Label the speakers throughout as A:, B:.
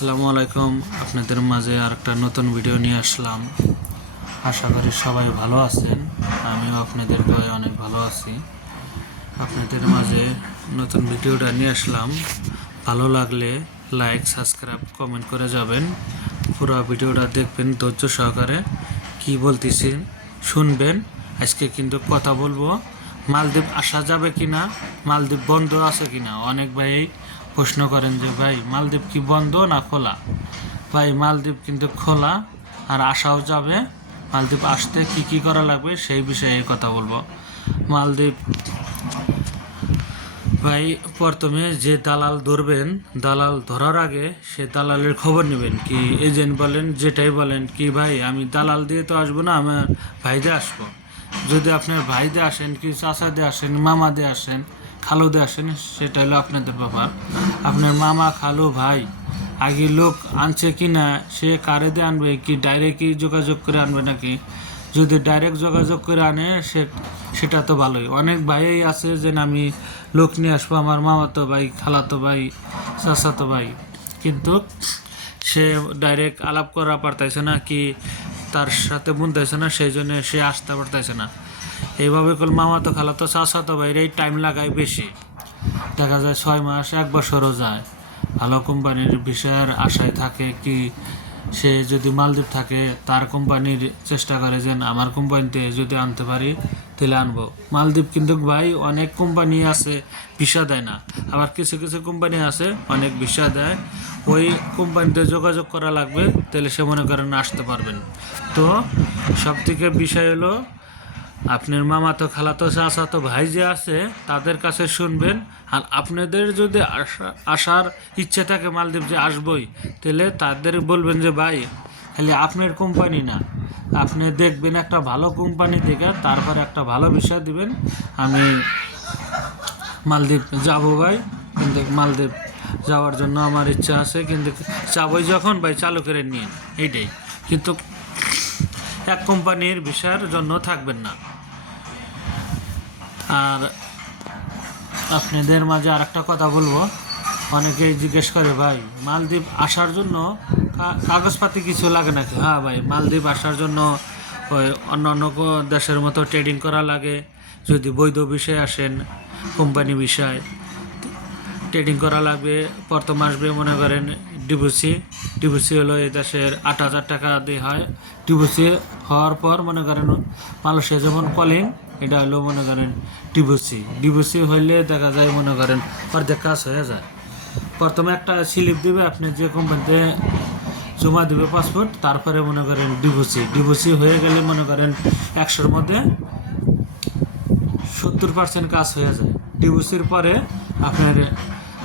A: আসসালামু আলাইকুম। আপনাদের মাঝে আর একটা নতুন ভিডিও নিয়ে আসলাম। আশা করি সবাই ভালো আছেন। আমিও আপনাদের দয়ে অনেক ভালো আছি। আপনাদের মাঝে নতুন ভিডিওটা নিয়ে আসলাম। ভালো লাগলে লাইক, সাবস্ক্রাইব, কমেন্ট করে যাবেন। পুরো ভিডিওটা দেখবেন ধৈর্য সহকারে। কি বলতেছি? শুনবেন। আজকে কিন্তু কথা বলব। মালদ্বীপ আসা যাবে কিনা? মালদ্বীপ বন্ধ আছে কিনা? অনেক ভাই প্রশ্ন করেন যে, ভাই, মালদ্বীপ কি বন্ধ না খোলা? ভাই, মালদ্বীপ কিন্তু খোলা। আর আসাও যাবে, মালদ্বীপ আসতে কি কি করা লাগবে সেই বিষয়ে কথা বলব। মালদ্বীপ, ভাই, প্রথমে যে দালাল ধরবেন, দালাল ধরার আগে সে দালালের খবর নেবেন। কি এজেন্ট বলেন, যেটাই বলেন, কি ভাই, আমি দালাল দিয়ে তো আসব না, আমার ভাইদে আসব। যদি আপনার ভাইদে আসেন, কি চাচাদে আসেন, মামাদে আসেন খালুদে আসেন, সেটা হলো আপনাদের ব্যাপার আপনার মামা খালু ভাই, আগে লোক আনছে কি না সে কারে দিয়ে আনবে, কি ডাইরেক্টই যোগাযোগ করে আনবে নাকি? যদি ডাইরেক্ট যোগাযোগ করে আনে, সে সেটা তো ভালোই। অনেক ভাইই আছে যে, আমি লোক নিয়ে আসব, আমার মামাতো ভাই, খালাতো ভাই, চাচাতো ভাই। কিন্তু সে ডাইরেক্ট আলাপ করা পারতেছে না, কি তার সাথে বুনতেছে না, সেই জন্য সে আসতে পারতেছে না। এইভাবে করলে মামাতো খালাতো চাচাতো ভাইরাই টাইম লাগায় বেশি। দেখা যায় ছয় মাস, এক বছরও যায়। ভালো কোম্পানির বিষয়ের আশায় থাকে কি, সে যদি মালদ্বীপ থাকে, তার কোম্পানির চেষ্টা করে যে আমার কোম্পানিতে যদি আনতে পারি, তাহলে আনব। মালদ্বীপ কিন্তু ভাই, অনেক কোম্পানি আছে, ভিসা দেয় না। আবার কিছু কিছু কোম্পানি আছে, অনেক ভিসা দেয়। ওই কোম্পানিতে যোগাযোগ করা লাগবে, তাহলে সে মনে করেন আসতে পারবেন। তো সব থেকে বিষয় হলো আপনার মামা তো খালাতো চাচা তো ভাই যে আছে, তাদের কাছে শুনবেন। আর আপনাদের যদি আসা- আসার ইচ্ছে থাকে মালদ্বীপ যে আসবই, তাহলে তাদের বলবেন যে, ভাই, খালি আপনার কোম্পানি না। আপনি দেখবেন একটা ভালো কোম্পানি থেকে তারপর একটা ভালো বিষয় দিবেন। আমি মালদ্বীপ যাব ভাই, কিন্তু মালদ্বীপ যাওয়ার জন্য আমার ইচ্ছা আছে, কিন্তু যাবই যখন ভাই, চালু করে নিন এইটাই। কিন্তু এক কোম্পানির বিষয়ের জন্য থাকবেন না। আর আপনাদের মাঝে আর একটা কথা বলব। অনেকেই জিজ্ঞেস করে, ভাই, মালদ্বীপ আসার জন্য কাগজপাতি কিছু লাগে নাকি? হ্যাঁ ভাই, মালদ্বীপ আসার জন্য ওই অন্য অন্য দেশের মতো ট্রেডিং করা লাগে। যদি বৈধ বিষয়ে আসেন কোম্পানি বিষয় ট্রেডিং করা লাগবে। প্রথম আসবে, মনে করেন ডিভোসি ডিভোসি হলো এই দেশের আট হাজার টাকা দিয়ে হয়। ডিভোসি হওয়ার পর মনে করেন মালয়েশিয়া যেমন কলিং এটা হলো মনে করেন ডিভোসি ডিভোসি হইলে দেখা যায় মনে করেন অর্ধেক কাজ হয়ে যায়। প্রথমে একটা স্লিপ দিবে, আপনি যে কোম্পানিতে জমা দিবে পাসপোর্ট, তারপরে মনে করেন ডিভোসি ডিভোসি হয়ে গেলে মনে করেন একশোর মধ্যে সত্তর পার্সেন্ট কাজ হয়ে যায়। ডিভোর্সির পরে আপনার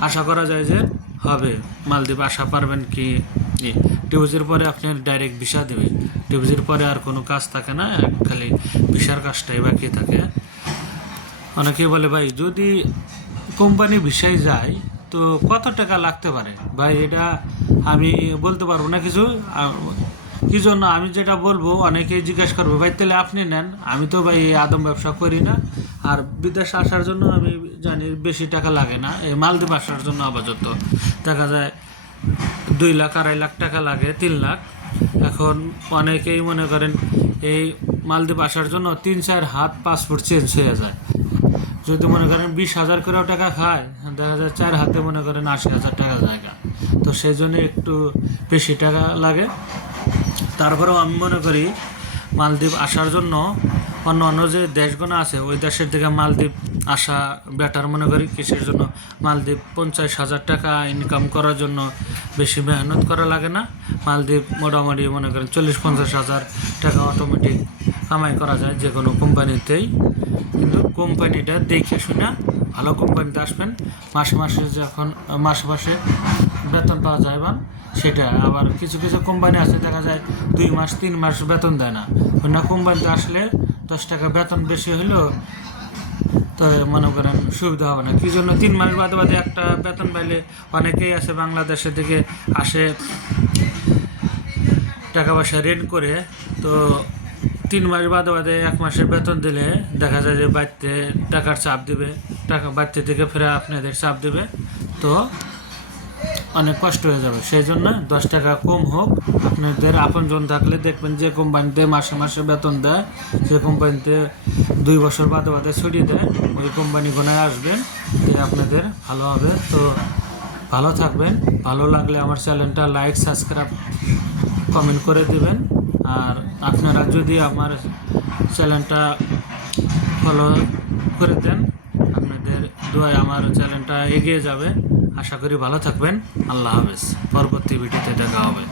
A: আশা করা যায় যে হবে। মালদ্বীপ আসা পারবেন কি? টিউজের পরে আপনি ডাইরেক্ট ভিসা দেবে টিউজের পরে আর কোনো কাজ থাকে না, খালি ভিসার কাজটাই বাকি থাকে। অনেকে বলে, ভাই, যদি কোম্পানি ভিসায় যায়, তো কত টাকা লাগতে পারে? ভাই, এটা আমি বলতে পারব না কিছু। কি জন্য আমি যেটা বলব, অনেকেই জিজ্ঞেস করবে, ভাই, তাহলে আপনি নেন? আমি তো ভাই আদম ব্যবসা করি না। আর বিদেশ আসার জন্য আমি জানি বেশি টাকা লাগে না। এই মালদ্বীপ আসার জন্য আপাতত দেখা যায় দুই লাখ, আড়াই লাখ টাকা লাগে, তিন লাখ। এখন অনেকেই মনে করেন এই মালদ্বীপ আসার জন্য তিন, চার হাত পাসপোর্ট চেঞ্জ হয়ে যায়। যদি মনে করেন বিশ হাজার করেও টাকা খায়, দেখা যায় চার হাতে মনে করেন আশি হাজার টাকা জায়গা। তো সেই জন্য একটু বেশি টাকা লাগে। তারপরেও আমি মনে করি মালদ্বীপ আসার জন্য অন্য অন্য যে দেশগুলো আছে, ওই দেশের থেকে মালদ্বীপ আসা বেটার মনে করি। কিসের জন্য? মালদ্বীপ পঞ্চাশ হাজার টাকা ইনকাম করার জন্য বেশি মেহনত করা লাগে না। মালদ্বীপ মোটামুটি মনে করেন চল্লিশ পঞ্চাশ হাজার টাকা অটোমেটিক কামাই করা যায় যে কোনো কোম্পানিতেই কিন্তু কোম্পানিটা দেখে শুনে ভালো কোম্পানিতে আসবেন, মাসে মাসে যখন, মাসে মাসে বেতন পাওয়া যায় বা সেটা। আবার কিছু কিছু কোম্পানি আছে, দেখা যায় দুই মাস, তিন মাস বেতন দেয় না। অন্য কোম্পানিতে আসলে দশ টাকা বেতন বেশি হলেও তো মনে করেন সুবিধা হবে না। কি জন্য তিন মাস বাদে বাদে একটা বেতন পাইলে অনেকেই আছে বাংলাদেশের দিকে আসে টাকা পয়সা রেন্ট করে। তো তিন মাস বাদে বাদে এক মাসের বেতন দিলে দেখা যায় যে বাড়িতে টাকার চাপ দিবে। টাকা বাড়িতে থেকে ফেরা আপনাদের চাপ দেবে, তো অনেক কষ্ট হয়ে যাবে। সেই জন্য দশ টাকা কম হোক, আপনাদের আপনজন থাকলে দেখবেন যে কোম্পানিতে মাসে মাসে বেতন দেয়, যে কোম্পানিতে দুই বছর বাদে বাদে ছড়িয়ে দেয়, ওই কোম্পানি গোনায় আসবেন আপনাদের ভালো হবে। তো ভালো থাকবেন, ভালো লাগলে আমার চ্যানেলটা লাইক, সাবস্ক্রাইব, কমেন্ট করে দিবেন। আর আপনারা যদি আমার চ্যানেলটা ফলো করে দেন দোয়ায় আমার চ্যানেলটা এগিয়ে যাবে। আশা করি ভালো থাকবেন। আল্লাহ হাফেজ। পরবর্তী ভিডিওতে দেখা হবে।